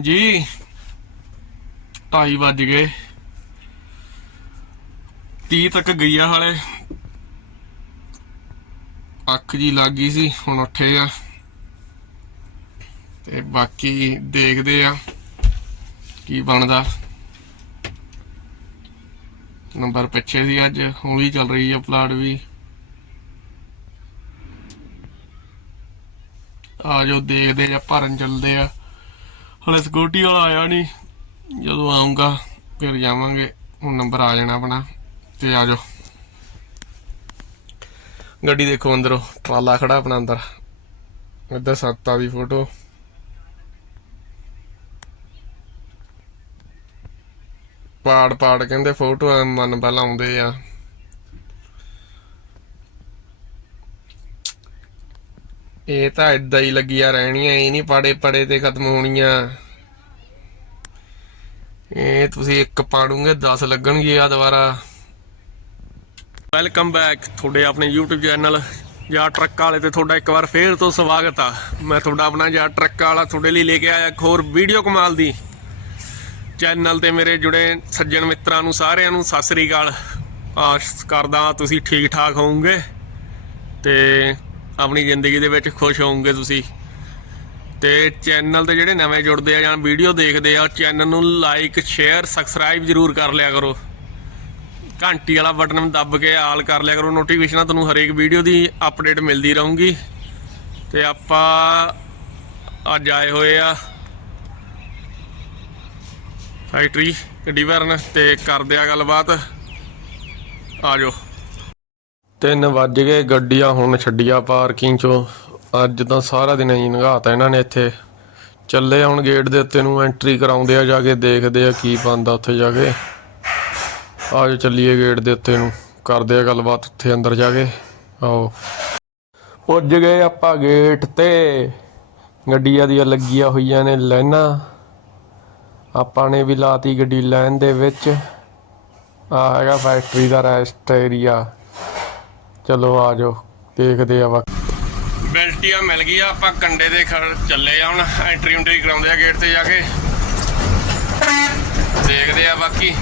ਹਾਂਜੀ। 2:30 ਵੱਜ ਗਏ। 30 ਤੱਕ ਗਈ ਆ ਹਾਲੇ। ਅੱਖ ਜੀ ਲੱਗ ਗਈ ਸੀ, ਹੁਣ ਉੱਠੇ ਆ। ਤੇ ਬਾਕੀ ਦੇਖਦੇ ਆ ਕੀ ਬਣਦਾ। ਨੰਬਰ ਪਿੱਛੇ ਸੀ ਅੱਜ, ਹੁਣ ਚੱਲ ਰਹੀ ਆ ਪਲਾਟ ਵੀ। ਆ ਜੋ ਦੇਖਦੇ ਆ, ਭਰਨ ਚੱਲਦੇ ਆ। ਹਲੇ ਸਕੂਟੀ ਵਾਲਾ ਆਇਆ ਨਹੀਂ ਜਦੋਂ ਆਉਂਗਾ ਫਿਰ ਜਾਵਾਂਗੇ। ਹੁਣ ਨੰਬਰ ਆ ਜਾਣਾ ਆਪਣਾ। ਤੇ ਆ ਜਾਓ। ਗੱਡੀ ਦੇਖੋ ਅੰਦਰੋਂ। ਟਰਾਲਾ ਖੜਾ ਆਪਣਾ ਅੰਦਰ। ਇੱਧਰ ਸੱਤਾ ਦੀ ਫੋਟੋ ਪਾੜ ਪਾੜ ਕਹਿੰਦੇ ਫੋਟੋ ਮਨ ਪਹਿਲਾਂ ਆਉਂਦੇ ਆ। ਇਹ ਤਾਂ ਇਦਾਂ ਹੀ ਲੱਗੀਆਂ ਰਹਿਣੀਆਂ, ਇਹ ਨਹੀਂ ਪਾੜੇ ਪੜੇ ਤੇ ਖਤਮ ਹੋਣੀਆਂ। ਇਹ ਤੁਸੀਂ ਇੱਕ ਪਾੜੂਗੇ 10 ਲੱਗਣਗੇ ਆ ਦੁਬਾਰਾ। ਵੈਲਕਮ ਬੈਕ ਤੁਹਾਡੇ ਆਪਣੇ YouTube ਚੈਨਲ ਜਾਂ ਟਰੱਕ ਵਾਲੇ ਤੇ ਤੁਹਾਡਾ ਇੱਕ ਵਾਰ ਫੇਰ ਤੋਂ ਸਵਾਗਤ ਆ। ਮੈਂ ਤੁਹਾਡਾ ਆਪਣਾ ਜਾਂ ਟਰੱਕ ਵਾਲਾ ਤੁਹਾਡੇ ਲਈ ਲੈ ਕੇ ਆਇਆ ਇੱਕ ਹੋਰ ਵੀਡੀਓ ਕਮਾਲ ਦੀ। ਚੈਨਲ ਤੇ ਮੇਰੇ ਜੁੜੇ ਸੱਜਣ ਮਿੱਤਰਾਂ ਨੂੰ ਸਾਰਿਆਂ ਨੂੰ ਸਤਿ ਸ੍ਰੀ ਅਕਾਲ। ਆਸ ਕਰਦਾ ਤੁਸੀਂ ਠੀਕ ਠਾਕ ਹੋਵੋਗੇ ਤੇ ਆਪਣੀ ਜ਼ਿੰਦਗੀ ਦੇ ਵਿੱਚ ਖੁਸ਼ ਹੋਵੋਗੇ ਤੁਸੀਂ। ਤੇ ਚੈਨਲ ਤੇ ਜਿਹੜੇ ਨਵੇਂ ਜੁੜਦੇ ਆ ਜਾਂ ਵੀਡੀਓ ਦੇਖਦੇ ਆ ਚੈਨਲ ਨੂੰ ਲਾਈਕ ਸ਼ੇਅਰ ਸਬਸਕ੍ਰਾਈਬ ਜਰੂਰ ਕਰ ਲਿਆ ਕਰੋ। ਘੰਟੀ ਵਾਲਾ ਬਟਨ ਦੱਬ ਕੇ ਆਲ ਕਰ ਲਿਆ ਕਰੋ। ਨੋਟੀਫਿਕੇਸ਼ਨਾਂ ਤੁਹਾਨੂੰ ਹਰੇਕ ਵੀਡੀਓ ਦੀ ਅਪਡੇਟ ਮਿਲਦੀ ਰਹੂਗੀ। ਤੇ ਆਪਾਂ ਅੱਜ ਆਏ ਹੋਏ ਆ ਫੈਕਟਰੀ ਗੱਡੀ ਵਰਨ ਤੇ ਕਰਦੇ ਆ ਗੱਲਬਾਤ। ਆ ਤਿੰਨ ਵੱਜ ਗਏ, ਗੱਡੀਆਂ ਹੁਣ ਛੱਡੀਆਂ ਪਾਰਕਿੰਗ ਚੋਂ। ਅੱਜ ਤਾਂ ਸਾਰਾ ਦਿਨ ਹੀ ਨਗਾਤਾ ਇਹਨਾਂ ਨੇ ਇੱਥੇ। ਚੱਲੇ ਹੁਣ ਗੇਟ ਦੇ ਉੱਤੇ ਨੂੰ ਐਂਟਰੀ ਕਰਾਉਂਦੇ ਆ ਜਾ ਕੇ, ਦੇਖਦੇ ਆ ਕੀ ਬੰਦਾ ਉੱਥੇ ਜਾ ਕੇ। ਆਜੋ ਚੱਲੀਏ ਗੇਟ ਦੇ ਉੱਤੇ ਨੂੰ, ਕਰਦੇ ਆ ਗੱਲਬਾਤ ਉੱਥੇ ਅੰਦਰ ਜਾ ਕੇ। ਆਓ। ਪੁੱਜ ਗਏ ਆਪਾਂ ਗੇਟ ਤੇ। ਗੱਡੀਆਂ ਦੀਆਂ ਲੱਗੀਆਂ ਹੋਈਆਂ ਨੇ ਲਾਈਨਾਂ। ਆਪਾਂ ਨੇ ਵੀ ਲਾਤੀ ਗੱਡੀ ਲਾਈਨ ਦੇ ਵਿੱਚ। ਆ ਹੈਗਾ ਫੈਕਟਰੀ ਦਾ ਰੈਸਟ ਏਰੀਆ ਚਲੋ ਆ ਜਾਓ ਦੇਖਦੇ ਆ ਵਾ ਬੈਲਟੀਆਂ ਮਿਲ ਗਈ ਆ ਆਪਾਂ ਕੰਡੇ ਦੇ ਖੜ ਚੱਲੇ ਆ ਹੁਣ ਐਂਟਰੀ ਉਂਟਰੀ ਕਰਾਉਂਦੇ ਆ ਗੇਟ ਤੇ ਜਾ ਕੇ। ਦੇਖਦੇ ਆ ਬਾਕੀ।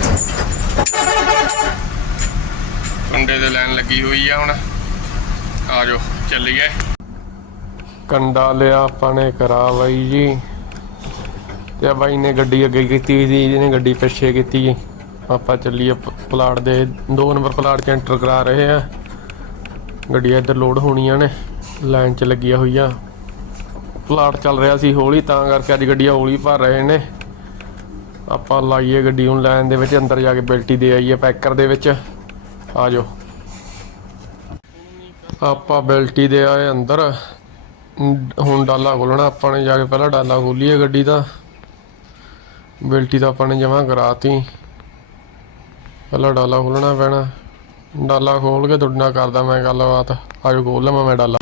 ਕੰਡੇ ਦੇ ਲਾਈਨ ਲੱਗੀ ਹੋਈ ਆ ਹੁਣ। ਆ ਜਾਓ ਚੱਲੀਏ। ਕੰਡਾ ਲਿਆ ਆਪਾਂ ਨੇ ਕਰਾ ਬਾਈ ਜੀ। ਤੇ ਆ ਬਾਈ ਨੇ ਗੱਡੀ ਅੱਗੇ ਕੀਤੀ ਸੀ ਜਿਹਨੇ ਗੱਡੀ ਪਿੱਛੇ ਕੀਤੀ। ਆਪਾਂ ਚੱਲੀਏ ਪਲਾਟ ਦੇ 2 ਨੰਬਰ ਪਲਾਟ 'ਚ ਐਂਟਰ ਕਰਾ ਰਹੇ ਆ। ਗੱਡੀਆਂ ਇੱਧਰ ਲੋਡ ਹੋਣੀਆਂ ਨੇ ਲਾਈਨ 'ਚ ਲੱਗੀਆਂ ਹੋਈਆਂ। ਪਲਾਟ ਚੱਲ ਰਿਹਾ ਸੀ ਹੌਲੀ, ਤਾਂ ਕਰਕੇ ਅੱਜ ਗੱਡੀਆਂ ਹੌਲੀ ਭਰ ਰਹੇ ਨੇ। ਆਪਾਂ ਲਾਈਏ ਗੱਡੀ ਨੂੰ ਲਾਈਨ ਦੇ ਵਿੱਚ, ਅੰਦਰ ਜਾ ਕੇ ਬੈਲਟੀ ਦੇ ਆਈਏ ਪੈਕਰ ਦੇ ਵਿੱਚ। ਆ ਜਾਓ। ਆਪਾਂ ਬਿਲਟੀ ਦੇ ਆਏ ਅੰਦਰ। ਹੁਣ ਡਾਲਾ ਖੋਲਣਾ, ਆਪਾਂ ਨੇ ਜਾ ਕੇ ਪਹਿਲਾਂ ਡਾਲਾ ਖੋਲੀਏ ਗੱਡੀ ਦਾ। ਬਿਲਟੀ ਤਾਂ ਆਪਾਂ ਨੇ ਜਮਾ ਕਰਾਤੀ। ਪਹਿਲਾਂ ਡਾਲਾ ਖੋਲਣਾ ਪੈਣਾ। ਡਾਲਾ ਖੋਲ ਕੇ ਤੁਹਾਡੇ ਨਾਲ ਕਰਦਾ ਮੈਂ ਗੱਲਬਾਤ। ਆਜੋ ਖੋਲ ਲਵਾਂ ਮੈਂ ਡਾਲਾ।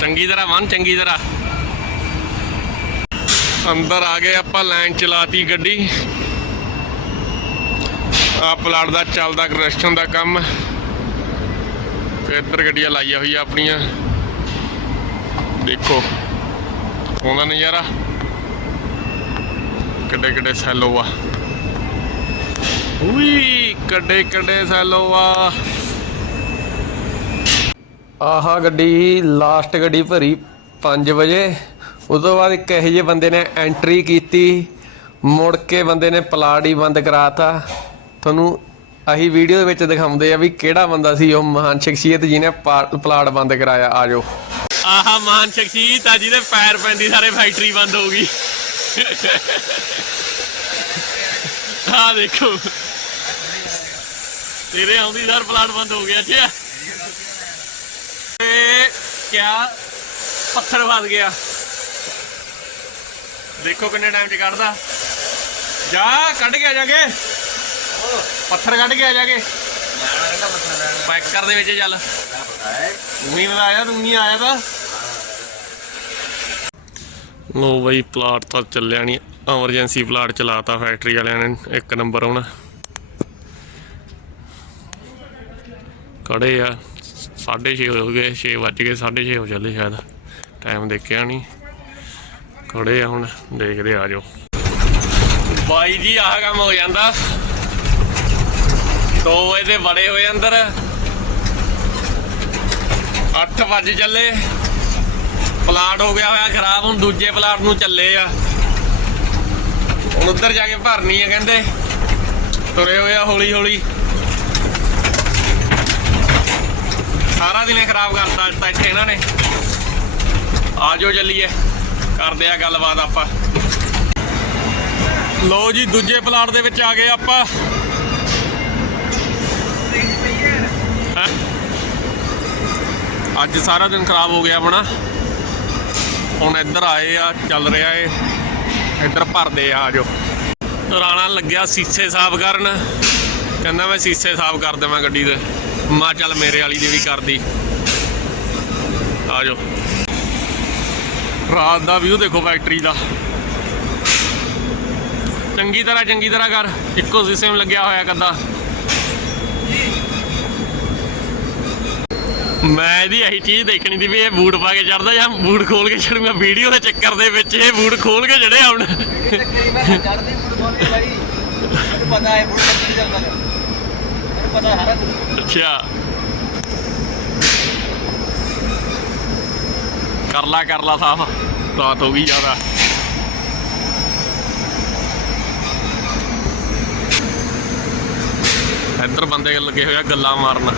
ਚੰਗੀ ਤਰ੍ਹਾਂ ਵਨ ਚੰਗੀ ਤਰ੍ਹਾਂ। ਅੰਦਰ ਆ ਗਏ ਆਪਾਂ, ਲਾਈਨ ਚਲਾਤੀ ਗੱਡੀ। ਆ ਪਲਾਟ ਦਾ ਚੱਲਦਾ ਕਨੈਕਸ਼ਨ ਦਾ ਕੰਮ। ਤੇ ਇੱਧਰ ਗੱਡੀਆਂ ਲਾਈਆਂ ਹੋਈਆਂ ਆਪਣੀਆਂ। ਦੇਖੋ ਉਹਦਾ ਨਜ਼ਾਰਾ। ਕਿੱਡੇ ਕਿੱਡੇ ਸੈਲੋ ਆ ਉਈ ਕਿੱਡੇ ਕਿੱਡੇ ਸੈਲੋ ਆ ਆਹਾ ਗੱਡੀ ਲਾਸਟ ਗੱਡੀ ਭਰੀ 5 ਵਜੇ। ਉਸ ਤੋਂ ਬਾਅਦ ਇੱਕ ਇਹੋ ਜਿਹੇ ਬੰਦੇ ਨੇ ਐਂਟਰੀ ਕੀਤੀ। ਮੁੜ ਕੇ ਬੰਦੇ ਨੇ ਪਲਾਟ ਹੀ ਬੰਦ ਕਰਾਤਾ। ਤੁਹਾਨੂੰ ਆਹੀ ਵੀਡੀਓ ਦੇ ਵਿੱਚ ਦਿਖਾਉਂਦੇ ਆ ਵੀ ਕਿਹੜਾ ਬੰਦਾ ਸੀ ਉਹ ਮਹਾਨ ਸ਼ਖਸੀਅਤ ਜਿਹਨੇ ਪਲਾਟ ਬੰਦ ਕਰਾਇਆ ਆਜੋ ਆਹਾ ਮਹਾਨ ਸ਼ਖਸੀਅਤ ਆ ਜਿਹਦੇ ਪੈਰ ਪੈਂਦੀ ਸਾਰੇ ਫੈਕਟਰੀ ਬੰਦ ਹੋ ਗਈ। ਆ ਦੇਖੋ। ਤੇਰੇ ਆਉਂਦੀ ਸਰ ਪਲਾਟ ਬੰਦ ਹੋ ਗਿਆ ਅੱਛਾ ਤੇ ਕਿਆ ਪੱਥਰ ਵੱਧ ਗਿਆ। ਦੇਖੋ ਕਿੰਨੇ ਟਾਈਮ ਚ ਕੱਢਦਾ। ਜਾ ਕੱਢ ਕੇ ਆ ਜਾ ਕੇ। ਪੱਥਰ ਕੱਢ ਕੇ ਆ ਜਾ ਕੇ। ਪੈਕਰ ਦੇ ਵਿੱਚ ਚੱਲ। ਤੂੰ ਹੀ ਆਇਆ ਤੂੰ ਹੀ ਆਇਆ ਤਾਂ। ਲੋ ਬਈ ਪਲਾਟ ਤਾਂ ਚੱਲਿਆ ਨਹੀਂ ਐਮਰਜੈਂਸੀ ਪਲਾਟ ਚਲਾਤਾ ਫੈਕਟਰੀ ਵਾਲਿਆਂ ਨੇ, ਇੱਕ ਨੰਬਰ ਹੁਣ। ਖੜੇ ਆ 6:30 ਹੋ ਗਏ 6 ਵੱਜ ਗਏ 6:30 ਹੋ ਚੱਲੇ ਸ਼ਾਇਦ। ਟਾਈਮ ਦੇਖਿਆ ਨਹੀਂ ਖੜੇ ਆ ਹੁਣ, ਦੇਖਦੇ ਆ ਜਾਓ। ਬਾਈ ਜੀ, ਆਹ ਕੰਮ ਹੋ ਜਾਂਦਾ। 2 ਵਜੇ ਦੇ ਬੜੇ ਹੋਏ ਅੰਦਰ। 8 ਵਜ ਚੱਲੇ। ਪਲਾਟ ਹੋ ਗਿਆ ਹੋਇਆ ਖਰਾਬ, ਹੁਣ ਦੂਜੇ ਪਲਾਟ ਨੂੰ ਚੱਲੇ ਆ। ਹੁਣ ਉੱਧਰ ਜਾ ਕੇ ਭਰਨੀ ਆ ਕਹਿੰਦੇ। ਤੁਰੇ ਹੋਏ ਆ ਹੌਲੀ ਹੌਲੀ ਸਾਰਾ ਦਿਨੇ ਖਰਾਬ ਕਰਤਾ ਅੱਜ ਤਾਂ ਇਹਨਾਂ ਨੇ। ਆਜੋ ਚੱਲੀਏ, ਕਰਦੇ ਆ ਗੱਲਬਾਤ ਆਪਾਂ। ਲੋ ਜੀ, ਦੂਜੇ ਪਲਾਟ ਦੇ ਵਿੱਚ ਆ ਗਏ ਆਪਾਂ। ਅੱਜ ਸਾਰਾ ਦਿਨ ਖਰਾਬ ਹੋ ਗਿਆ ਆਪਣਾ। ਹੁਣ ਇੱਧਰ ਆਏ ਆ, ਚੱਲ ਰਿਹਾ ਏ। ਇੱਧਰ ਭਰਦੇ ਆ ਆਜੋ ਰਾਣਾ ਲੱਗਿਆ ਸੀਸੇ ਸਾਫ਼ ਕਰਨ। ਕਹਿੰਦਾ ਮੈਂ ਸੀਸੇ ਸਾਫ਼ ਕਰ ਦੇਵਾਂ ਗੱਡੀ ਦੇ। ਮਾ ਚੱਲ ਮੇਰੇ ਵਾਲੀ ਦੀ ਵੀ ਕਰਦੀ। ਆਜੋ ਰਾਤ ਦਾ ਵਿਊ ਦੇਖੋ ਫੈਕਟਰੀ ਦਾ। ਚੰਗੀ ਤਰ੍ਹਾਂ ਚੰਗੀ ਤਰ੍ਹਾਂ ਕਰ। ਇੱਕੋ ਸਿਸਟਮ ਲੱਗਿਆ ਹੋਇਆ ਕੱਦਾ ਮੈਂ ਇਹਦੀ ਇਹੀ ਚੀਜ਼ ਦੇਖਣੀ ਦੀ ਵੀ ਇਹ ਬੂਟ ਪਾ ਕੇ ਚੜਦਾ ਜਾਂ ਬੂਟ ਖੋਲ ਕੇ ਚੜੂਗਾ ਵੀਡੀਓ ਦੇ ਚੱਕਰ ਦੇ ਵਿੱਚ ਇਹ ਬੂਟ ਖੋਲ ਕੇ ਚੜਿਆ ਹੁਣ। ਚੱਕਰੀ ਮੈਂ ਚੜਦੀ ਫੁੱਟ ਬੋਲੀ ਭਾਈ ਮੈਨੂੰ ਪਤਾ ਹੈ ਫੁੱਟ ਕਿੱਥੇ ਚੱਲਦਾ ਹੈ ਮੈਨੂੰ ਪਤਾ ਹੈ ਸਾਰਾ ਕੁਝ ਅੱਛਾ। ਕਰ ਲਾ ਕਰ ਲਾ ਸਾਫ਼। ਰਾਤ ਹੋ ਗਈ ਜ਼ਿਆਦਾ। ਇੱਧਰ ਬੰਦੇ ਲੱਗੇ ਹੋਇਆ ਗੱਲਾਂ ਮਾਰਨ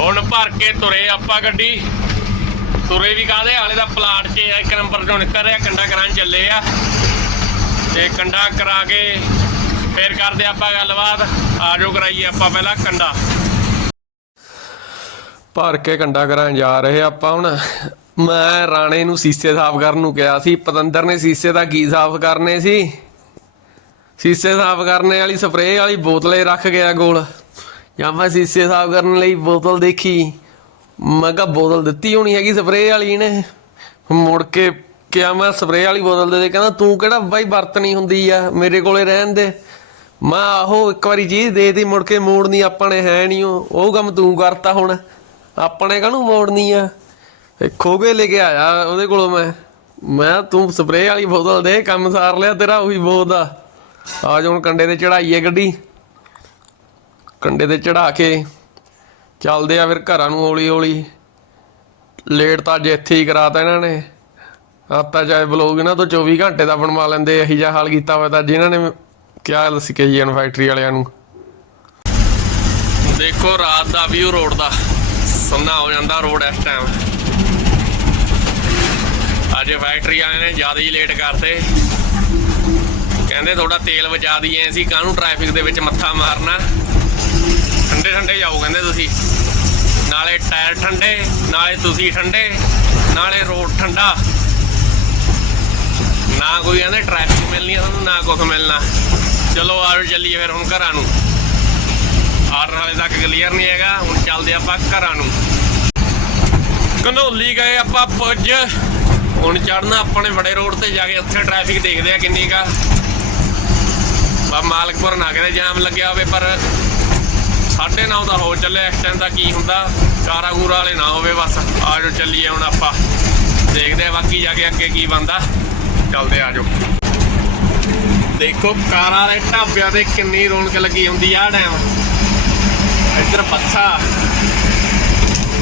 ਹੁਣ ਭਰ ਕੇ ਤੁਰੇ ਆਪਾਂ ਗੱਡੀ। ਤੁਰੇ ਵੀ ਕਾਹਦੇ? ਹਾਲੇ ਦਾ ਪਲਾਟ 'ਚ ਇੱਕ ਨੰਬਰ ਚੋਂ ਨਿਕਲ ਰਿਹਾ, ਕੰਡਾ ਕਰਾਂ ਚੱਲੇ ਆ। ਤੇ ਕੰਡਾ ਕਰਾ ਕੇ ਫੇਰ ਕਰਦੇ ਆਪਾਂ ਗੱਲਬਾਤ। ਆਜੋ ਕਰਾਈਏ ਆਪਾਂ ਪਹਿਲਾਂ ਕੰਡਾ। ਭਰ ਕੇ ਕੰਡਾ ਕਰਾਂ ਜਾ ਰਹੇ ਆਪਾਂ ਹੁਣ। ਮੈਂ ਰਾਣੇ ਨੂੰ ਸੀਸੇ ਸਾਫ਼ ਕਰਨ ਨੂੰ ਕਿਹਾ ਸੀ, ਪਤੰਦਰ ਨੇ ਸੀਸੇ ਦਾ ਕੀ ਸਾਫ਼ ਕਰਨੇ ਸੀ? ਸੀਸੇ ਸਾਫ਼ ਕਰਨੇ ਵਾਲੀ ਸਪਰੇਅ ਵਾਲੀ ਬੋਤਲੇ ਰੱਖ ਗਿਆ ਕੋਲ ਜਾਂ ਮੈਂ ਸੀਸੇ ਸਾਫ਼ ਕਰਨ ਲਈ ਬੋਤਲ ਦੇਖੀ। ਮੈਂ ਕਿਹਾ ਬੋਤਲ ਦਿੱਤੀ ਹੋਣੀ ਹੈਗੀ ਸਪਰੇਅ ਵਾਲੀ ਨੇ ਮੁੜ ਕੇ ਕਿਹਾ ਮੈਂ ਸਪਰੇਅ ਵਾਲੀ ਬੋਤਲ ਦੇ ਦੇ, ਕਹਿੰਦਾ ਤੂੰ ਕਿਹੜਾ ਬਾਈ ਵਰਤਣੀ ਹੁੰਦੀ ਆ ਮੇਰੇ ਕੋਲੇ ਰਹਿਣ ਦੇ। ਮੈਂ ਆਹੋ ਇੱਕ ਵਾਰੀ ਚੀਜ਼ ਦੇਤੀ, ਮੁੜ ਕੇ ਮੋੜਨੀ ਆਪਣੇ ਹੈ ਨਹੀਂ ਉਹ। ਕੰਮ ਤੂੰ ਕਰਤਾ ਹੁਣ। ਆਪਣੇ ਕਾਹਨੂੰ ਮੋੜਨੀ ਆ? ਇਹ ਖੋਗੇ ਲੈ ਕੇ ਆਇਆ ਉਹਦੇ ਕੋਲੋਂ ਮੈਂ। ਮੈਂ ਤੂੰ ਸਪਰੇਅ ਵਾਲੀ ਬੋਤਲ ਦੇ, ਕੰਮ ਸਾਰ ਲਿਆ ਤੇਰਾ, ਉਹੀ ਬੋਤ ਆ। ਆਜ ਹੁਣ ਕੰਡੇ ਤੇ ਚੜਾਈਏ ਗੱਡੀ। ਕੰਡੇ ਤੇ ਚੜਾ ਕੇ ਚੱਲਦੇ ਆ ਫਿਰ ਘਰਾਂ ਨੂੰ ਹੌਲੀ ਹੌਲੀ। ਲੇਟ ਤਾਂ ਅੱਜ ਇੱਥੇ ਹੀ ਕਰਾਤਾ ਇਹਨਾਂ ਨੇ। ਆਪਾਂ ਚਾਹੇ ਬਲੌਗ ਇਹਨਾਂ ਤੋਂ 24 ਘੰਟੇ ਦਾ ਬਣਵਾ ਲੈਂਦੇ, ਇਹੀ ਜਿਹਾ ਹਾਲ ਕੀਤਾ ਹੋਇਆ ਤਾਂ ਜਿਨ੍ਹਾਂ ਨੇ ਕਿਹਾ ਦੱਸ ਕੇ ਜੀਐਨ ਫੈਕਟਰੀ ਵਾਲਿਆਂ ਨੂੰ। ਦੇਖੋ ਰਾਤ ਦਾ ਵਿਊ ਰੋਡ ਦਾ। ਸੁੰਨਾ ਹੋ ਜਾਂਦਾ ਰੋਡ ਇਸ ਟਾਈਮ ਅੱਜ ਫੈਕਟਰੀ ਵਾਲਿਆਂ ਨੇ ਜ਼ਿਆਦਾ ਹੀ ਲੇਟ ਕਰਤੇ। ਕਹਿੰਦੇ ਥੋੜਾ ਤੇਲ ਬਚਾ ਦਈਏ, ਅਸੀਂ ਕਾਹਨੂੰ ਟ੍ਰੈਫਿਕ ਦੇ ਵਿੱਚ ਮੱਥਾ ਮਾਰਨਾ। ਠੰਡੇ ਠੰਡੇ ਜਾਓ ਕਹਿੰਦੇ ਤੁਸੀਂ। ਨਾਲੇ ਟਾਇਰ ਠੰਡੇ, ਨਾਲੇ ਤੁਸੀਂ ਠੰਡੇ, ਨਾਲੇ ਰੋਡ ਠੰਡਾ। ਨਾ ਕੋਈ ਕਹਿੰਦੇ ਟ੍ਰੈਫਿਕ ਮਿਲਣੀ ਤੁਹਾਨੂੰ ਨਾ ਕੁਝ ਮਿਲਣਾ। ਚਲੋ ਆਜੋ ਚੱਲੀਏ ਫਿਰ ਹੁਣ ਘਰਾਂ ਨੂੰ। ਆਰਨ ਵਾਲੇ ਤੱਕ ਕਲੀਅਰ ਨਹੀਂ ਹੈਗਾ, ਹੁਣ ਚੱਲਦੇ ਆਪਾਂ ਘਰਾਂ ਨੂੰ। ਕਨੋਲੀ ਗਏ ਆਪਾਂ ਪੁੱਜ। ਹੁਣ ਚੜਨਾ ਆਪਣੇ ਬੜੇ ਰੋਡ ਤੇ ਜਾ ਕੇ ਉੱਥੇ ਟ੍ਰੈਫਿਕ ਦੇਖਦੇ ਆ ਕਿੰਨੀ ਕਾ ਬਾ ਮਾਲਕਪੁਰ ਨਾ ਕਿਤੇ ਜਾਮ ਲੱਗਿਆ ਹੋਵੇ, ਪਰ ਸਾਢੇ ਨੌ ਦਾ ਹੋ ਚੱਲੇ ਇਸ ਦਾ ਕੀ ਹੁੰਦਾ? ਕਾਰਾਗੂਰ ਵਾਲੇ ਨਾ ਹੋਵੇ ਬਸ। ਆਜੋ ਚੱਲੀਏ ਹੁਣ ਆਪਾਂ। ਦੇਖਦੇ ਆ ਬਾਕੀ ਜਾ ਕੇ ਅੱਗੇ ਕੀ ਬੰਦਾ ਚੱਲਦੇ ਆਜੋ ਦੇਖੋ, ਕਾਰਾਂ ਵਾਲੇ ਢਾਬਿਆਂ ਤੇ ਕਿੰਨੀ ਰੌਣਕ ਲੱਗੀ ਹੁੰਦੀ ਆ ਟਾਈਮ ਇੱਧਰ ਬੱਸਾਂ।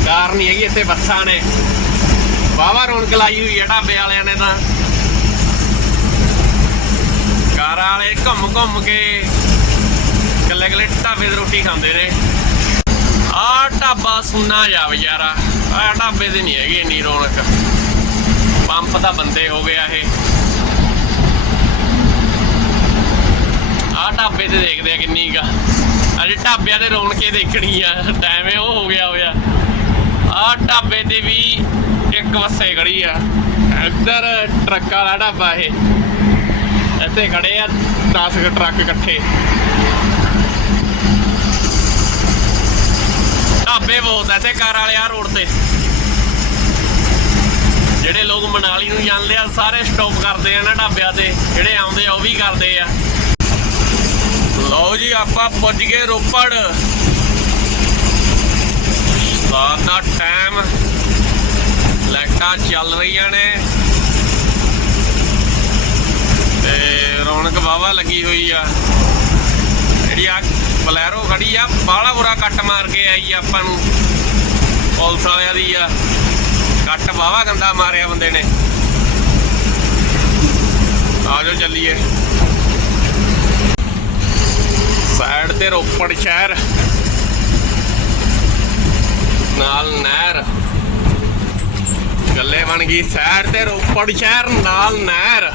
ਕਾਰ ਨਹੀਂ ਹੈਗੀ, ਇੱਥੇ ਬੱਸਾਂ ਨੇ। ਵਾਵਾ ਰੌਣਕ ਲਾਈ ਹੋਈ ਹੈ ਢਾਬੇ ਵਾਲਿਆਂ ਨੇ ਤਾਂ। ਕਾਰਾਂ ਵਾਲੇ ਘੁੰਮ ਘੁੰਮ ਕੇ ਅਗਲੇ ਢਾਬੇ ਤੇ ਰੋਟੀ ਖਾਂਦੇ ਨੇ। ਆਹ ਢਾਬਾ ਸੁੰਨਾ ਜਾ ਵਿਚਾਰਾ ਆਹ ਢਾਬੇ ਤੇ ਨਹੀਂ ਹੈਗੀ ਇੰਨੀ ਰੌਣਕ। ਪੰਪ ਦਾ ਬੰਦੇ ਹੋ ਗਿਆ ਇਹ। ਆਹ ਢਾਬੇ ਤੇ ਦੇਖਦੇ ਆ ਕਿੰਨੀ ਗਾ ਅਜੇ ਢਾਬਿਆਂ ਦੇ ਰੌਣਕੇ ਦੇਖਣੀ ਆ। ਟਾਈਮ ਉਹ ਹੋ ਗਿਆ ਹੋਇਆ। ਆਹ ਢਾਬੇ ਤੇ ਵੀ ਇੱਕ ਬੱਸੇ ਖੜੀ ਆ। ਇੱਧਰ ਟਰੱਕ ਵਾਲਾ ਢਾਬਾ ਇਹ। ਇੱਥੇ ਖੜੇ ਆ 10 ਟਰੱਕ ਇਕੱਠੇ। ਢਾਬੇ ਬਹੁਤ ਐ ਤੇ ਕਾਰ ਵਾਲੇ ਰੋਡ ਤੇ। ਜਿਹੜੇ ਲੋਕ ਮਨਾਲੀ ਨੂੰ ਜਾਂਦੇ ਆ, ਸਾਰੇ ਸਟਾਪ ਕਰਦੇ ਆ ਨਾ ਢਾਬਿਆਂ ਤੇ। ਜਿਹੜੇ ਆਉਂਦੇ ਆ, ਉਹ ਵੀ ਕਰਦੇ ਆ। ਲਓ ਜੀ, ਆਪਾਂ ਪੁੱਜ ਗਏ ਰੋਪੜ। ਰਾਤ ਦਾ ਟਾਈਮ ਲਾਈਟਾਂ ਚੱਲ ਰਹੀਆਂ ਨੇ। ਤੇ ਰੌਣਕ ਵਾਵਾ ਲੱਗੀ ਹੋਈ ਆ। ਜਿਹੜੀ ਆ ਬਲੈਰੋ ਖੜੀ ਆ, ਬਾਹਲਾ ਬੁਰਾ ਕੱਟ ਮਾਰ ਕੇ ਆਈ ਆ ਆਪਾਂ ਨੂੰ। ਪੁਲਿਸ ਵਾਲਿਆਂ ਦੀ ਆ। ਕੱਟ ਵਾਵਾ ਗੰਦਾ ਮਾਰਿਆ ਬੰਦੇ ਨੇ। ਆ ਚੱਲੀਏ। ਸਾਈਡ ਤੇ ਰੋਪੜ ਸ਼ਹਿਰ। ਨਾਲ ਨਹਿਰ। ਗੱਲੇ ਬਣ ਗਈ। ਸਾਈਡ ਤੇ ਰੋਪੜ ਸ਼ਹਿਰ, ਨਾਲ ਨਹਿਰ।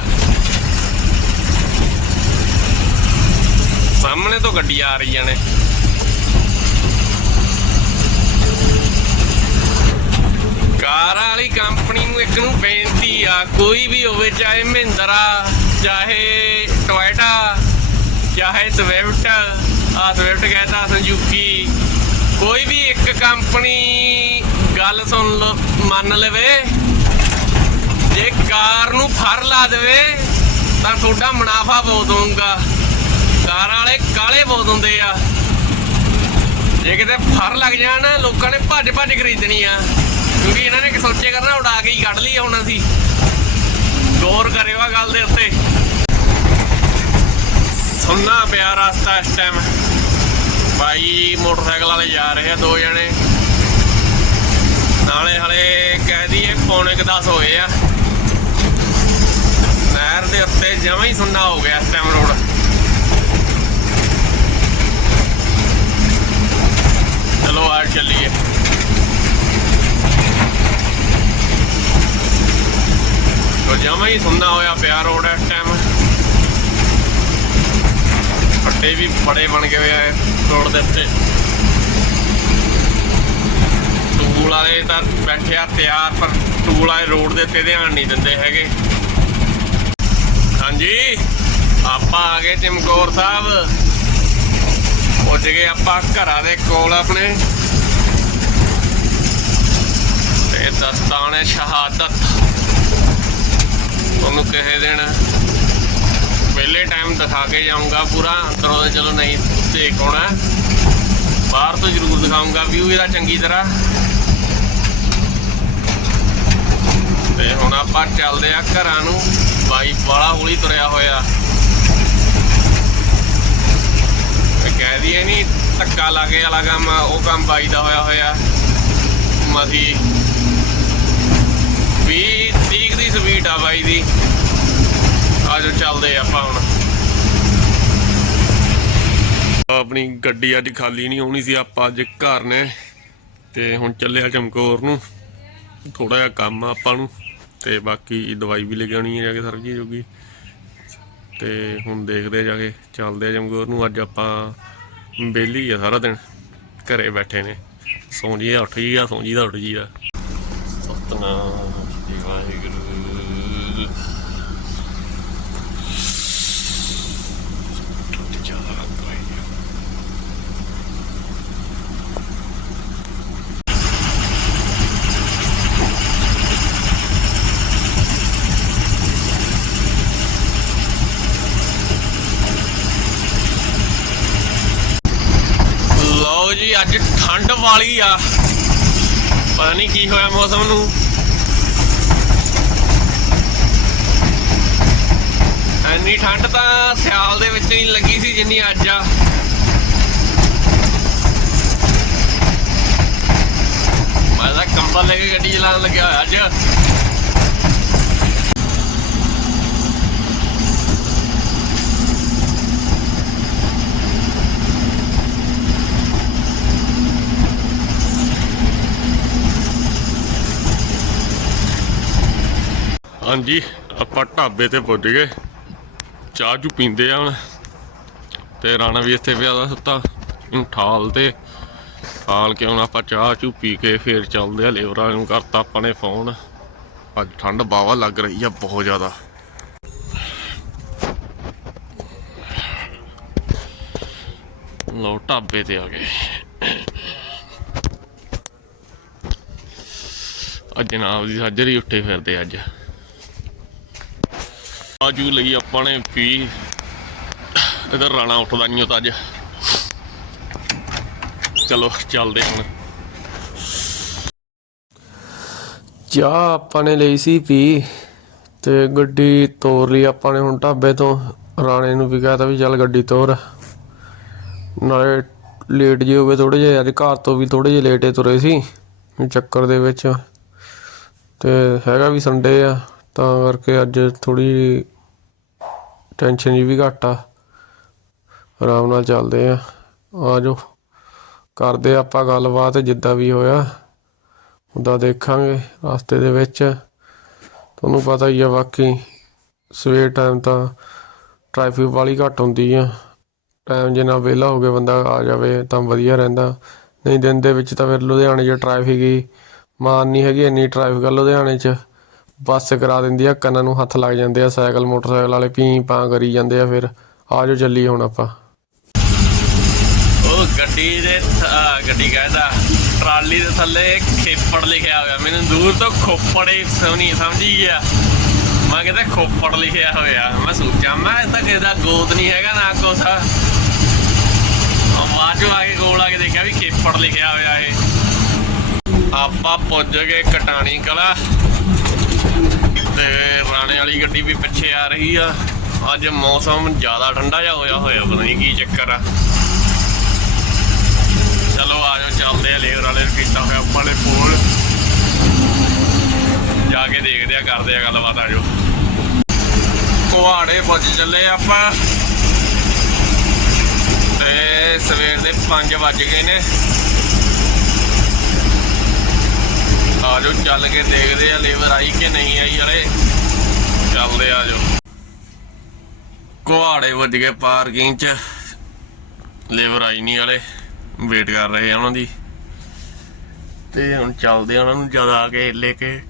ਸਾਹਮਣੇ ਤੋਂ ਗੱਡੀਆਂ ਆ ਰਹੀਆਂ ਨੇ। ਕਾਰ ਵਾਲੀ ਕੰਪਨੀ ਨੂੰ ਇੱਕ ਨੂੰ ਬੇਨਤੀ ਆ, ਕੋਈ ਵੀ ਹੋਵੇ, ਚਾਹੇ ਮਹਿੰਦਰਾ, ਚਾਹੇ ਟੋਇਟਾ, ਚਾਹੇ ਸਵਿਫਟ ਆ ਸਵਿਫਟ ਕਹਿੰਦਾ ਸੰਜੂਕੀ ਕੋਈ ਵੀ ਇੱਕ ਕੰਪਨੀ ਗੱਲ ਸੁਣ ਲੋ ਮੰਨ ਲਵੇ, ਜੇ ਕਾਰ ਨੂੰ ਫਰ ਲਾ ਦੇਵੇ, ਤਾਂ ਤੁਹਾਡਾ ਮੁਨਾਫਾ ਬਹੁਤ ਹੋਊਗਾ। ਕਾਰਾਂ ਵਾਲੇ ਕਾਲੇ ਬਹੁਤ ਹੁੰਦੇ ਆ। ਜੇ ਕਿਤੇ ਫਰ ਲੱਗ ਜਾਣ, ਲੋਕਾਂ ਨੇ ਭੱਜ ਭੱਜ ਖਰੀਦਣੀ ਆ। ਕਿਉਂਕਿ ਇਹਨਾਂ ਨੇ ਕਿ ਸੋਚਿਆ ਕਰਨਾ, ਉਡਾ ਕੇ ਹੀ ਕੱਢ ਲਈ ਹੁਣ ਅਸੀਂ। ਗੌਰ ਕਰਿਓ ਆ ਗੱਲ ਦੇ ਉੱਤੇ। ਸੁਣਨਾ ਪਿਆ ਰਸਤਾ ਇਸ ਟਾਈਮ ਭਾਈ ਮੋਟਰਸਾਈਕਲ ਵਾਲੇ ਜਾ ਰਹੇ ਆ, ਦੋ ਜਣੇ। ਨਾਲੇ ਹਲੇ ਕਹਿ ਦਈਏ ਪੌਣੇ ਕੁ 10 ਹੋਏ ਆ। ਨਹਿਰ ਦੇ ਉੱਤੇ ਜਮਾਂ ਹੀ ਸੁੰਨਾ ਹੋ ਗਿਆ ਇਸ ਟਾਈਮ ਰੋਡ ਚਲੋ ਆ ਚੱਲੀਏ ਤੋ ਜਮਾਂ ਹੀ ਸੁੰਨਾ ਹੋਇਆ ਪਿਆ ਰੋਡ ਇਸ ਟਾਈਮ ਫੱਟੇ ਵੀ ਬੜੇ ਬਣ ਗਏ ਆ ਰੋਡ ਦੇ ਉੱਤੇ। ਟੂਲ ਵਾਲੇ ਤਾਂ ਬੈਠੇ ਆ ਤਿਆਰ, ਪਰ ਟੂਲ ਵਾਲੇ ਰੋਡ ਦੇ ਉੱਤੇ ਧਿਆਨ ਨਹੀਂ ਦਿੰਦੇ ਹੈਗੇ। ਹਾਂਜੀ, ਆਪਾਂ ਆ ਗਏ ਚਮਕੌਰ ਸਾਹਿਬ। ਪਹੁੰਚ ਗਏ ਆਪਾਂ ਘਰਾਂ ਦੇ ਕੋਲ ਆਪਣੇ। ਤੇ ਦਸਤਾਨੇ ਸ਼ਹਾਦਤ। ਤੁਹਾਨੂੰ ਕਿਸੇ ਦਿਨ ਪਹਿਲੇ ਟਾਈਮ ਦਿਖਾ ਕੇ ਜਾਊਂਗਾ ਪੂਰਾ। ਅੰਦਰੋਂ ਤਾਂ ਚਲੋ ਨਹੀਂ ਦੇਖ ਹੋਣਾ ਬਾਹਰ ਤੋਂ ਜ਼ਰੂਰ ਦਿਖਾਊਂਗਾ ਵਿਊ ਇਹਦਾ ਚੰਗੀ ਤਰ੍ਹਾਂ। ਤੇ ਹੁਣ ਆਪਾਂ ਚੱਲਦੇ ਆ ਘਰਾਂ ਨੂੰ। ਬਾਈ ਵਾਲਾ ਹੌਲੀ ਤੁਰਿਆ ਹੋਇਆ। ਕਹਿ ਦਈਏ ਨਹੀਂ ਧੱਕਾ ਲਾਗੇ ਵਾਲਾ ਕੰਮ, ਉਹ ਕੰਮ ਬਾਈ ਦਾ ਹੋਇਆ ਹੋਇਆ। ਮਸੀ 30 ਦੀ ਆ ਬਾਈ ਦੀ। ਆਜੋ ਚੱਲਦੇ ਆਪਾਂ ਹੁਣ। ਆਪਣੀ ਗੱਡੀ ਅੱਜ ਖਾਲੀ ਨਹੀਂ ਹੋਣੀ ਸੀ, ਆਪਾਂ ਅੱਜ ਘਰ ਨੇ। ਤੇ ਹੁਣ ਚੱਲਿਆ ਚਮਕੌਰ ਨੂੰ। ਥੋੜਾ ਜਿਹਾ ਕੰਮ ਆ ਆਪਾਂ ਨੂੰ। ਤੇ ਬਾਕੀ ਦਵਾਈ ਵੀ ਲੈ ਕੇ ਆਉਣੀ ਹੈ ਜਾ ਕੇ ਸਰਜੀ ਜੋਗੀ। ਤੇ ਹੁਣ ਦੇਖਦੇ ਆ ਜਾ ਕੇ, ਚੱਲਦੇ ਆ ਜਮਗੌਰ ਨੂੰ। ਅੱਜ ਆਪਾਂ ਬੇਲੀ ਆ ਸਾਰਾ ਦਿਨ। ਘਰੇ ਬੈਠੇ ਨੇ। ਸੌਂ ਜੀ ਉੱਠ ਜੀ ਆ ਸੌਂ ਜੀ ਦਾ ਉੱਠ ਜੀ ਆ ਸਤਨਾਮ ਸ੍ਰੀ ਵਾਹਿਗੁਰੂ ਲਓ ਜੀ ਅੱਜ ਠੰਡ ਵਾਲੀ ਆ। ਪਤਾ ਨਹੀਂ ਕੀ ਹੋਇਆ ਮੌਸਮ ਨੂੰ। ਐਨੀ ਠੰਡ ਤਾਂ ਸਿਆਲ ਦੇ ਵਿੱਚ ਨਹੀਂ ਲੱਗੀ ਸੀ ਜਿੰਨੀ ਅੱਜ ਆ। ਮੈਂ ਤਾਂ ਕੰਬਲ ਲੈ ਕੇ ਗੱਡੀ ਚਲਾਉਣ ਲੱਗਿਆ ਹੋਇਆ ਅੱਜ। ਹਾਂਜੀ, ਆਪਾਂ ਢਾਬੇ ਤੇ ਪੁੱਜ ਗਏ। ਚਾਹ ਚੂ ਪੀਂਦੇ ਆ ਹੁਣ। ਤੇ ਰਾਣਾ ਵੀ ਇੱਥੇ ਪਿਆ ਦਾ ਸੁੱਤਾ। ਇਹਨੂੰ ਠਾਲ ਤੇ ਠਾਲ ਕੇ ਹੁਣ ਆਪਾਂ ਚਾਹ ਚੂ ਪੀ ਕੇ ਫੇਰ ਚੱਲਦੇ ਆ। ਲੇਬਰਾਂ ਨੂੰ ਕਰਤਾ ਆਪਾਂ ਨੇ ਫੋਨ। ਅੱਜ ਠੰਡ ਬਾਵਾ ਲੱਗ ਰਹੀ ਆ ਬਹੁਤ ਜ਼ਿਆਦਾ। ਲੋ ਢਾਬੇ ਤੇ ਆ ਗਏ। ਅੱਜ ਜਨਾਬ ਦੀ ਸਾਜਰੀ ਉੱਠੇ ਫਿਰਦੇ ਅੱਜ। ਆਜੂ ਲਈ ਆਪਾਂ ਨੇ ਪੀ ਇਧਰ ਰਾਣਾ ਉੱਠਦਾ ਨਹੀਂ ਤਾਂ ਅੱਜ। ਚਲੋ, ਚੱਲਦੇ ਹੁਣ। ਚਾਹ ਆਪਾਂ ਨੇ ਲਈ ਸੀ ਪੀ ਤੇ ਗੱਡੀ ਤੋਰ ਲਈ ਆਪਾਂ ਨੇ ਹੁਣ ਢਾਬੇ ਤੋਂ। ਰਾਣੇ ਨੂੰ ਵੀ ਕਹਤਾ ਵੀ ਚੱਲ ਗੱਡੀ ਤੋਰ। ਨਾਲੇ ਲੇਟ ਜੇ ਹੋ ਗਏ ਥੋੜੇ ਜਿਹੇ, ਅੱਜ ਘਰ ਤੋਂ ਵੀ ਥੋੜੇ ਜਿਹੇ ਲੇਟੇ ਤੁਰੇ ਸੀ ਚੱਕਰ ਦੇ ਵਿੱਚ। ਤੇ ਹੈਗਾ ਵੀ ਸੰਡੇ ਆ, ਤਾਂ ਕਰਕੇ ਅੱਜ ਥੋੜੀ ਟੈਨਸ਼ਨ ਜੀ ਵੀ ਘੱਟ ਆ। ਆਰਾਮ ਨਾਲ ਚੱਲਦੇ ਆ। ਆ ਜਾਓ। ਕਰਦੇ ਆਪਾਂ ਗੱਲਬਾਤ, ਜਿੱਦਾਂ ਵੀ ਹੋਇਆ। ਉਹਦਾ ਦੇਖਾਂਗੇ ਰਸਤੇ ਦੇ ਵਿੱਚ। ਤੁਹਾਨੂੰ ਪਤਾ ਹੀ ਆ, ਬਾਕੀ ਸਵੇਰ ਟਾਈਮ ਤਾਂ ਟ੍ਰੈਫਿਕ ਵਾਲੀ ਘੱਟ ਹੁੰਦੀ ਆ। ਟਾਈਮ ਜੇ ਨਾ ਵਿਹਲਾ ਹੋ ਗਿਆ ਬੰਦਾ ਆ ਜਾਵੇ ਤਾਂ ਵਧੀਆ ਰਹਿੰਦਾ। ਨਹੀਂ, ਦਿਨ ਦੇ ਵਿੱਚ ਤਾਂ ਫਿਰ ਲੁਧਿਆਣੇ 'ਚ ਟ੍ਰੈਫਿਕ ਹੀ ਮਾਨ ਨਹੀਂ ਹੈਗੀ ਇੰਨੀ ਟ੍ਰੈਫਿਕ ਆ ਲੁਧਿਆਣੇ 'ਚ। ਬੱਸ ਕਰਾ ਦਿੰਦੀ ਆ, ਕੰਨਾਂ ਨੂੰ ਹੱਥ ਲੱਗ ਜਾਂਦੇ ਆ, ਸਾਈਕਲ, ਮੋਟਰਸਾਈਕਲ ਵਾਲੇ ਪੀ ਪਾਂ ਕਰੀ ਜਾਂਦੇ ਆ ਫਿਰ। ਆ ਚੱਲੀ ਹੁਣ ਆਪਾਂ। ਉਹ ਗੱਡੀ ਦੇ ਗੱਡੀ ਕਹਿੰਦਾ, ਟਰਾਲੀ ਦੇ ਥੱਲੇ ਖੇਪੜ ਲਿਖਿਆ ਹੋਇਆ। ਮੈਨੂੰ ਦੂਰ ਤੋਂ ਖੋਪੜੇ ਸੋਨੀ ਸਮਝੀ ਗਿਆ। ਮੈਂ ਕਹਿੰਦਾ ਖੋਪੜ ਲਿਖਿਆ ਹੋਇਆ। ਮੈਂ ਸੋਚਿਆ, ਮੈਂ ਇਹ ਤਾਂ ਕਿਸੇ ਦਾ ਗੋਤ ਨਹੀਂ ਹੈਗਾ, ਨਾ ਕੁਛ। ਆਵਾਜ਼ ਆ ਕੇ ਕੋਲ ਆ ਕੇ ਦੇਖਿਆ ਵੀ ਖੇਪੜ ਲਿਖਿਆ ਹੋਇਆ ਇਹ। ਆਪਾਂ ਪੁੱਜ ਗਏ ਕਟਾਣੀ ਕਲਾ। ਤੇ ਰਾਣੇ ਵਾਲੀ ਗੱਡੀ ਵੀ ਪਿੱਛੇ ਆ ਰਹੀ ਆ। ਅੱਜ ਮੌਸਮ ਜ਼ਿਆਦਾ ਠੰਡਾ ਜਿਹਾ ਹੋਇਆ ਹੋਇਆ, ਪਤਾ ਨਹੀਂ ਕੀ ਚੱਕਰ ਆ। ਚਲੋ ਆ ਚੱਲਦੇ ਆ ਲੇਬਰ ਵਾਲੇ ਨੂੰ ਕੀਤਾ ਹੋਇਆ ਆਪਾਂ ਨੇ ਫੋਨ। ਜਾ ਕੇ ਦੇਖਦੇ ਆ, ਕਰਦੇ ਆ ਗੱਲਬਾਤ ਆ ਜਾਓ ਕੁਹਾੜੇ ਪੁੱਜ ਚੱਲੇ ਆਪਾਂ। ਤੇ ਸਵੇਰ ਦੇ 5 ਵੱਜ ਗਏ ਨੇ। ਆ ਚੱਲ ਕੇ ਦੇਖਦੇ ਆ ਲੇਬਰ ਆਈ ਕਿ ਨਹੀਂ ਆਈ ਵਾਲੇ ਚੱਲਦੇ ਆ ਜਾਓ ਕੁਹਾੜੇ ਵੱਜ ਗਏ ਪਾਰਕਿੰਗ 'ਚ। ਲੇਬਰ ਆਈ ਨਹੀਂ ਵਾਲੇ ਵੇਟ ਕਰ ਰਹੇ ਆ ਉਹਨਾਂ ਦੀ। ਤੇ ਹੁਣ ਚੱਲਦੇ ਆ ਉਹਨਾਂ ਨੂੰ ਜਦ ਆ ਕੇ ਲੈ ਕੇ।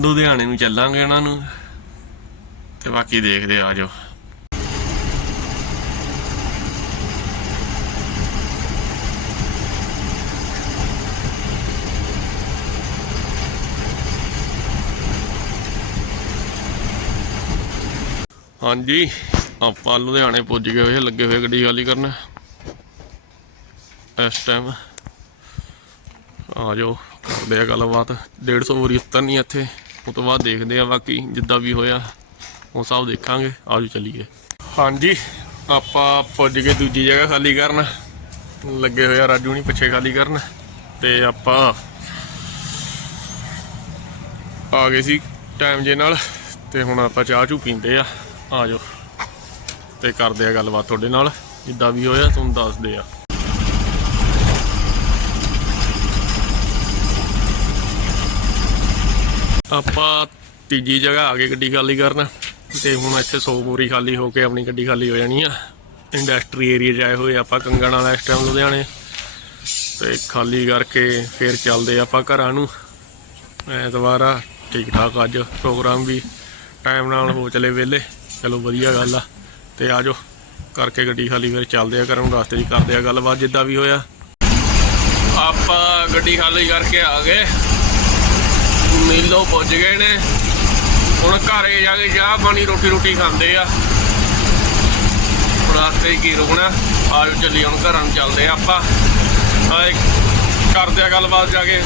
ਲੁਧਿਆਣੇ ਨੂੰ ਚੱਲਾਂਗੇ ਉਹਨਾਂ ਨੂੰ। ਤੇ ਬਾਕੀ ਦੇਖਦੇ ਆ ਹਾਂਜੀ, ਆਪਾਂ ਲੁਧਿਆਣੇ ਪੁੱਜ ਗਏ ਹੋਏ, ਲੱਗੇ ਹੋਏ ਗੱਡੀ ਖਾਲੀ ਕਰਨ। ਇਸ ਟਾਈਮ ਆ ਜਾਓ, ਕਰਦੇ ਆ ਗੱਲਬਾਤ। 150 ਵਾਰੀ ਨਹੀਂ ਇੱਥੇ ਉਸ ਤੋਂ ਬਾਅਦ ਦੇਖਦੇ ਆ ਬਾਕੀ, ਜਿੱਦਾਂ ਵੀ ਹੋਇਆ, ਉਹ ਸਭ ਦੇਖਾਂਗੇ, ਆਜੋ ਚਲੀਏ। ਹਾਂਜੀ, ਆਪਾਂ ਪੁੱਜ ਗਏ ਦੂਜੀ ਜਗ੍ਹਾ ਖਾਲੀ ਕਰਨ। ਲੱਗੇ ਹੋਏ ਆ ਰਾਜੂ ਨਹੀਂ ਪਿੱਛੇ ਖਾਲੀ ਕਰਨ, ਤੇ ਆਪਾਂ ਆ ਗਏ ਸੀ ਟਾਈਮ ਜੇ ਨਾਲ, ਤੇ ਹੁਣ ਆਪਾਂ ਚਾਹ ਚੂ ਪੀਂਦੇ ਆ। ਆ ਜਾਓ ਤੇ ਕਰਦੇ ਆ ਗੱਲਬਾਤ ਤੁਹਾਡੇ ਨਾਲ, ਜਿੱਦਾਂ ਵੀ ਹੋਇਆ ਤੁਹਾਨੂੰ ਦੱਸਦੇ ਆ। ਆਪਾਂ ਤੀਜੀ ਜਗ੍ਹਾ ਆ ਕੇ ਗੱਡੀ ਖਾਲੀ ਕਰਨ, ਤੇ ਹੁਣ ਇੱਥੇ 100 ਬੋਰੀ ਖਾਲੀ ਹੋ ਕੇ ਆਪਣੀ ਗੱਡੀ ਖਾਲੀ ਹੋ ਜਾਣੀ ਆ। ਇੰਡਸਟਰੀ ਏਰੀਆ 'ਚ ਆਏ ਹੋਏ ਆਪਾਂ ਕੰਗਣ ਵਾਲਾ ਇਸ ਟਾਈਮ ਲੁਧਿਆਣੇ। ਤੇ ਖਾਲੀ ਕਰਕੇ ਫਿਰ ਚੱਲਦੇ ਆਪਾਂ ਘਰਾਂ ਨੂੰ। ਐਤਵਾਰ ਆ ਠੀਕ ਠਾਕ ਅੱਜ, ਪ੍ਰੋਗਰਾਮ ਵੀ ਟਾਈਮ ਨਾਲ ਹੋ ਚਲੇ ਵੇਲੇ ਚਲੋ ਵਧੀਆ ਗੱਲ ਆ। ਤੇ ਆਜੋ, ਕਰਕੇ ਗੱਡੀ ਖਾਲੀ ਫਿਰ ਚੱਲਦੇ ਆ ਘਰਾਂ, ਰਸਤੇ 'ਚ ਕਰਦੇ ਆ ਗੱਲਬਾਤ, ਜਿੱਦਾਂ ਵੀ ਹੋਇਆ। ਆਪਾਂ ਗੱਡੀ ਖਾਲੀ ਕਰਕੇ ਆ ਗਏ। ਮੇਲੋ ਪੁੱਜ ਗਏ ਨੇ। ਹੁਣ ਘਰੇ ਜਾ ਕੇ ਚਾਹ ਪਾਣੀ ਰੋਟੀ ਰੋਟੀ ਖਾਂਦੇ ਆ। ਹੁਣ ਰਸਤੇ 'ਚ ਕੀ ਰੁਕਣਾ? ਆਜੋ ਚੱਲੀ ਹੁਣ ਘਰਾਂ ਨੂੰ ਚੱਲਦੇ ਆ ਆਪਾਂ। ਕਰਦੇ ਆ ਗੱਲਬਾਤ ਜਾ ਕੇ।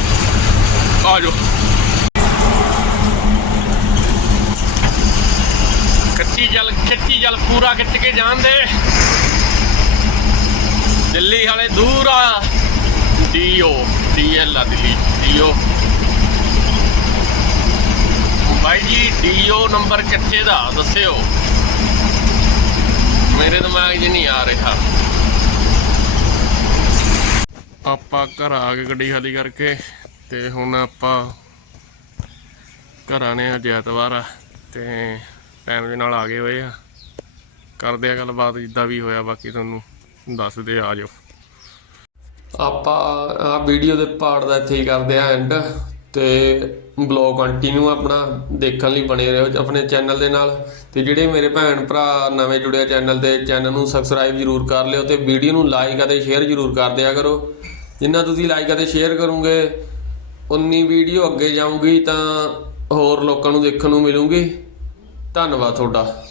ਆਜੋ। ਕੱਚੀ ਜਲ, ਖਿੱਚੀ ਜਲ ਪੂਰਾ ਖਿੱਚ ਕੇ ਜਾਣ ਦੇ। ਦਿੱਲੀ ਵਾਲੇ ਦੂਰ ਆ। ਡੀਓ, ਡੀਐਲ ਆ ਦਿੱਲੀ, ਡੀਓ। ਬਾਈ ਜੀ, ਡੀਓ ਨੰਬਰ ਕਿੱਥੇ ਦਾ? ਦੱਸਿਓ। ਮੇਰੇ ਦਿਮਾਗ 'ਚ ਨਹੀਂ ਆ ਰਿਹਾ। ਆਪਾਂ ਘਰ ਆ ਕੇ ਗੱਡੀ ਖਾਲੀ ਕਰਕੇ ਤੇ ਹੁਣ ਆਪਾਂ ਘਰਾਂ ਨੇ ਅੱਜ ਐਤਵਾਰ ਆ ਤੇ ਟਾਈਮ ਦੇ ਨਾਲ ਆ ਗਏ ਹੋਏ ਆ। ਕਰਦੇ ਆ ਗੱਲਬਾਤ, ਜਿੱਦਾਂ ਵੀ ਹੋਇਆ, ਬਾਕੀ ਤੁਹਾਨੂੰ ਦੱਸਦੇ ਆ ਜਾਓ। ਆਪਾਂ ਆ ਵੀਡੀਓ ਦੇ ਪਾਰਟ ਦਾ ਇੱਥੇ ਹੀ ਕਰਦੇ ਆ ਐਂਡ ਤੇ ਬਲੌਗ ਕੰਟੀਨਿਊ ਆਪਣਾ ਦੇਖਣ ਲਈ ਬਣੇ ਰਹੋ ਆਪਣੇ ਚੈਨਲ ਦੇ ਨਾਲ ਤੇ ਜਿਹੜੇ ਮੇਰੇ ਭੈਣ ਭਰਾ ਨਵੇਂ ਜੁੜਿਆ ਚੈਨਲ ਤੇ ਚੈਨਲ ਨੂੰ ਸਬਸਕ੍ਰਾਈਬ ਜਰੂਰ ਕਰ ਲਿਓ ਤੇ ਵੀਡੀਓ ਨੂੰ ਲਾਈਕ ਅਤੇ ਸ਼ੇਅਰ ਜਰੂਰ ਕਰ ਦਿਆ ਕਰੋ। ਜਿੰਨਾ ਤੁਸੀਂ ਲਾਈਕ ਅਤੇ ਸ਼ੇਅਰ ਕਰੋਗੇ, ਉਨੀ ਵੀਡੀਓ ਅੱਗੇ ਜਾਊਗੀ ਤਾਂ ਹੋਰ ਲੋਕਾਂ ਨੂੰ ਦੇਖਣ ਨੂੰ ਮਿਲੂਗੀ। ਧੰਨਵਾਦ ਤੁਹਾਡਾ।